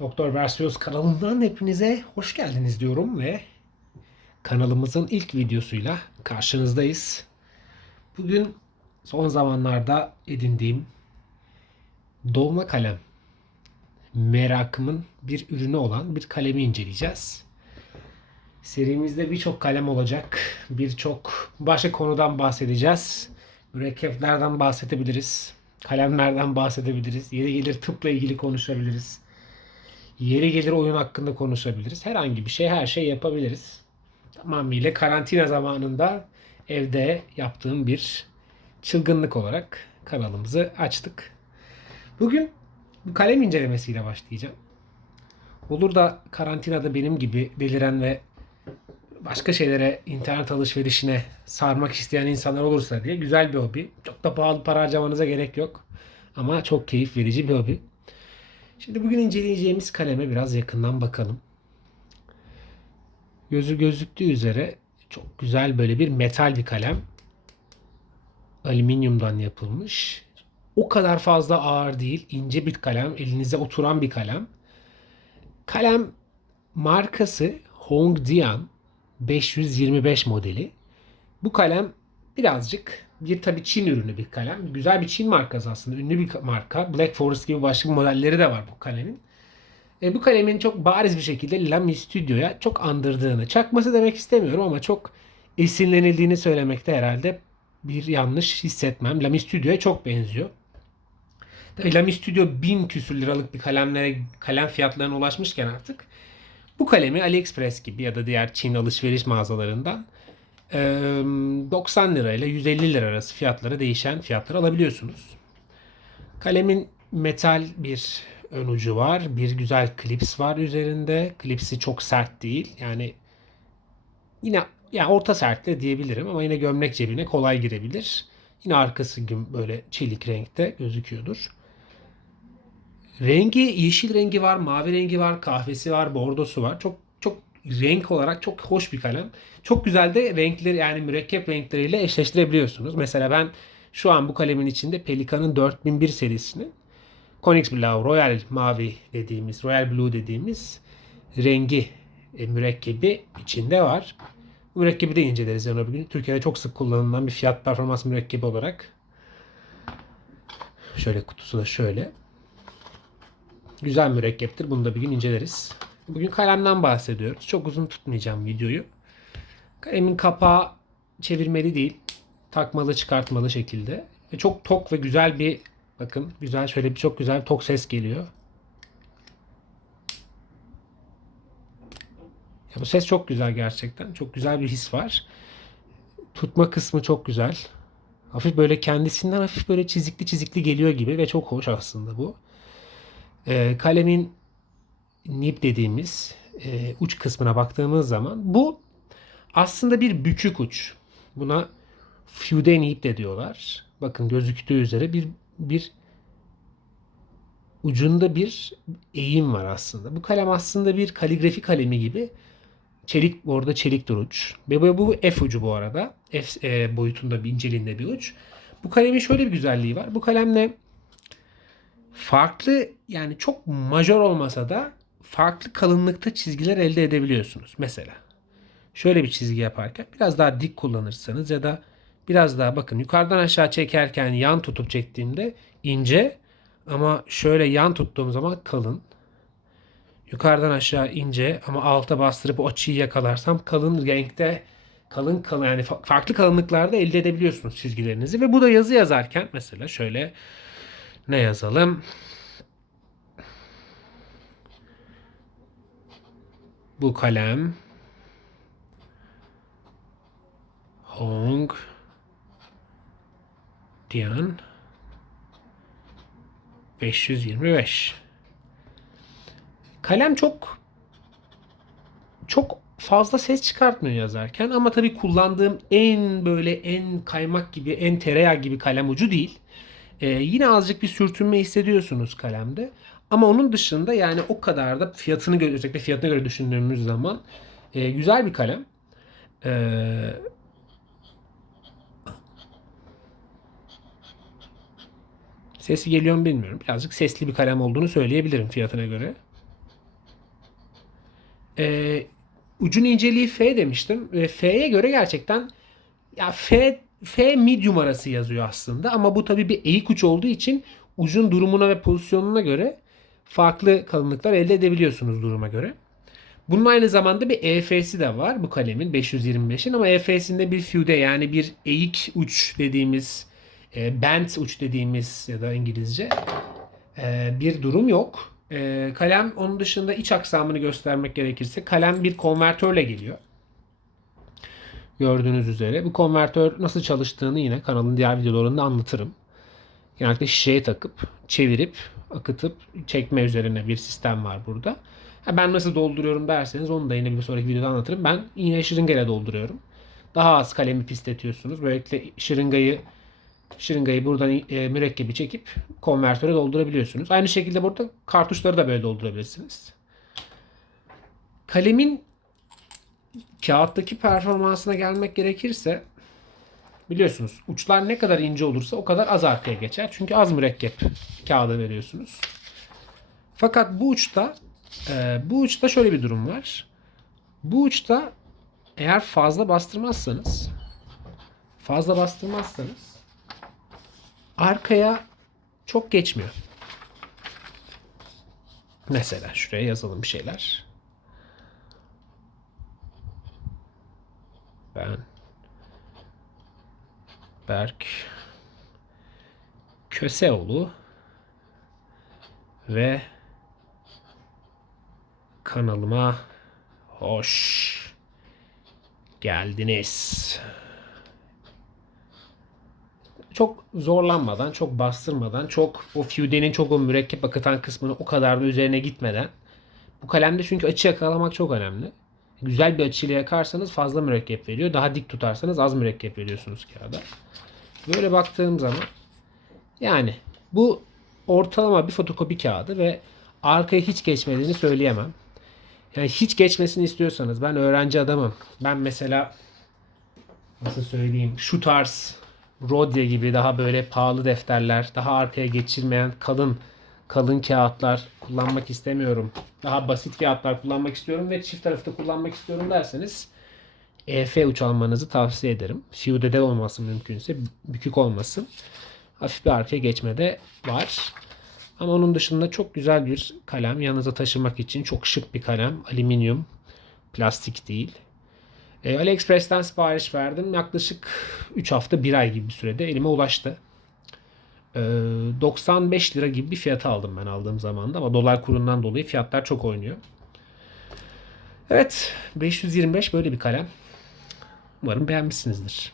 Doktor Versiyos kanalından hepinize hoş geldiniz diyorum ve kanalımızın ilk videosuyla karşınızdayız. Bugün son zamanlarda edindiğim dolma kalem merakımın bir ürünü olan bir kalemi inceleyeceğiz. Serimizde birçok kalem olacak. Birçok başka konudan bahsedeceğiz. Mürekkeplerden bahsedebiliriz. Kalemlerden bahsedebiliriz. Yeri gelir tıpla ilgili konuşabiliriz. Yeri gelir oyun hakkında konuşabiliriz. Herhangi bir şey, her şey yapabiliriz. Tamamıyla karantina zamanında evde yaptığım bir çılgınlık olarak kanalımızı açtık. Bugün bu kalem incelemesiyle başlayacağım. Olur da karantinada benim gibi deliren ve başka şeylere, internet alışverişine sarmak isteyen insanlar olursa diye güzel bir hobi. Çok da pahalı para harcamanıza gerek yok. Ama çok keyif verici bir hobi. Şimdi bugün inceleyeceğimiz kaleme biraz yakından bakalım. Gözü gözüktüğü üzere çok güzel böyle bir metal bir kalem. Alüminyumdan yapılmış. O kadar fazla ağır değil. ince bir kalem. Elinize oturan bir kalem. Kalem markası Hongdian 525 modeli. Bu kalem birazcık bir tabii Çin ürünü bir kalem. Güzel bir Çin markası aslında. Ünlü bir marka. Black Forest gibi başka modelleri de var bu kalemin. E, bu kalemin çok bariz bir şekilde Lamy Studio'ya çok andırdığını, çakması demek istemiyorum ama çok esinlenildiğini söylemekte herhalde bir yanlış hissetmem. Lamy Studio'ya çok benziyor. Tabii Lamy Studio 1000 küsür liralık bir kalemlere, kalem fiyatlarına ulaşmışken artık bu kalemi AliExpress gibi ya da diğer Çin alışveriş mağazalarından 90 lira ile 150 lira arası fiyatları değişen fiyatlar alabiliyorsunuz. Kalemin metal bir ön ucu var. Bir güzel klips var üzerinde. Klipsi çok sert değil. Yani yine yani orta sertli diyebilirim ama yine gömlek cebine kolay girebilir. Yine arkası böyle çelik renkte gözüküyordur. Rengi yeşil rengi var, mavi rengi var, kahvesi var, bordosu var. Çok renk olarak çok hoş bir kalem. Çok güzel de renkleri yani mürekkep renkleriyle eşleştirebiliyorsunuz. Mesela ben şu an bu kalemin içinde Pelikan'ın 4001 serisinin Konix Blau Royal Mavi dediğimiz, Royal Blue dediğimiz rengi e, mürekkebi içinde var. Mürekkebi de inceleriz yarın öbür gün. Türkiye'de çok sık kullanılan bir fiyat performans mürekkebi olarak. Şöyle kutusu da şöyle. Güzel mürekkeptir. Bunu da bir gün inceleriz. Bugün kalemden bahsediyoruz. Çok uzun tutmayacağım videoyu. Kalemin kapağı çevirmeli değil. Takmalı çıkartmalı şekilde. Ve çok tok ve güzel bir bakın güzel şöyle bir çok güzel bir tok ses geliyor. Ya bu ses çok güzel gerçekten. Çok güzel bir his var. Tutma kısmı çok güzel. Hafif böyle kendisinden hafif böyle çizikli çizikli geliyor gibi ve çok hoş aslında bu. Ee, kalemin nib dediğimiz e, uç kısmına baktığımız zaman bu aslında bir bükük uç. Buna fude nib de diyorlar. Bakın gözüktüğü üzere bir bir ucunda bir eğim var aslında. Bu kalem aslında bir kaligrafi kalemi gibi çelik orada çelik uç. Ve bu, bu F ucu bu arada. F e, boyutunda bir inceliğinde bir uç. Bu kalemin şöyle bir güzelliği var. Bu kalemle farklı yani çok majör olmasa da farklı kalınlıkta çizgiler elde edebiliyorsunuz. Mesela şöyle bir çizgi yaparken biraz daha dik kullanırsanız ya da biraz daha bakın yukarıdan aşağı çekerken yan tutup çektiğimde ince ama şöyle yan tuttuğum zaman kalın. Yukarıdan aşağı ince ama alta bastırıp o açıyı yakalarsam kalın renkte kalın kalın yani farklı kalınlıklarda elde edebiliyorsunuz çizgilerinizi ve bu da yazı yazarken mesela şöyle ne yazalım? Bu kalem Hong Dian 525 Kalem çok çok fazla ses çıkartmıyor yazarken ama tabii kullandığım en böyle en kaymak gibi en tereyağı gibi kalem ucu değil. Ee, yine azıcık bir sürtünme hissediyorsunuz kalemde. Ama onun dışında yani o kadar da fiyatını göre, özellikle fiyatına göre düşündüğümüz zaman e, güzel bir kalem. Ee, sesi geliyor mu bilmiyorum. Birazcık sesli bir kalem olduğunu söyleyebilirim fiyatına göre. Ee, ucun inceliği F demiştim. Ve F'ye göre gerçekten ya F F medium arası yazıyor aslında ama bu tabii bir eğik uç olduğu için ucun durumuna ve pozisyonuna göre farklı kalınlıklar elde edebiliyorsunuz duruma göre. Bunun aynı zamanda bir EF'si de var bu kalemin 525'in ama EF'sinde bir füde yani bir eğik uç dediğimiz e, bent uç dediğimiz ya da İngilizce e, bir durum yok. E, kalem onun dışında iç aksamını göstermek gerekirse kalem bir konvertörle geliyor. Gördüğünüz üzere bu konvertör nasıl çalıştığını yine kanalın diğer videolarında anlatırım. Genellikle şişeye takıp çevirip akıtıp çekme üzerine bir sistem var burada. Ha ben nasıl dolduruyorum derseniz onu da yine bir sonraki videoda anlatırım. Ben yine şırıngayla dolduruyorum. Daha az kalemi pisletiyorsunuz. Böylelikle şırıngayı şırıngayı buradan e, mürekkebi çekip konvertöre doldurabiliyorsunuz. Aynı şekilde burada kartuşları da böyle doldurabilirsiniz. Kalemin kağıttaki performansına gelmek gerekirse biliyorsunuz uçlar ne kadar ince olursa o kadar az arkaya geçer. Çünkü az mürekkep kağıda veriyorsunuz. Fakat bu uçta e, bu uçta şöyle bir durum var. Bu uçta eğer fazla bastırmazsanız fazla bastırmazsanız arkaya çok geçmiyor. Mesela şuraya yazalım bir şeyler. Ben Berk Köseoğlu ve kanalıma hoş geldiniz. Çok zorlanmadan, çok bastırmadan, çok o füdenin çok o mürekkep akıtan kısmını o kadar da üzerine gitmeden. Bu kalemde çünkü açı yakalamak çok önemli. Güzel bir açıyla yakarsanız fazla mürekkep veriyor. Daha dik tutarsanız az mürekkep veriyorsunuz kağıda. Böyle baktığım zaman yani bu ortalama bir fotokopi kağıdı ve arkaya hiç geçmediğini söyleyemem. Yani hiç geçmesini istiyorsanız ben öğrenci adamım. Ben mesela nasıl söyleyeyim şu tarz Rodya gibi daha böyle pahalı defterler, daha arkaya geçirmeyen kalın kalın kağıtlar kullanmak istemiyorum. Daha basit kağıtlar kullanmak istiyorum ve çift tarafta kullanmak istiyorum derseniz EF uç almanızı tavsiye ederim. Fude'de olması mümkünse bükük olmasın. Hafif bir arkaya geçme de var. Ama onun dışında çok güzel bir kalem. Yanınıza taşımak için çok şık bir kalem. Alüminyum. Plastik değil. E, AliExpress'ten sipariş verdim. Yaklaşık 3 hafta 1 ay gibi bir sürede elime ulaştı. E, 95 lira gibi bir fiyata aldım ben aldığım zamanda ama dolar kurundan dolayı fiyatlar çok oynuyor. Evet 525 böyle bir kalem. Umarım beğenmişsinizdir.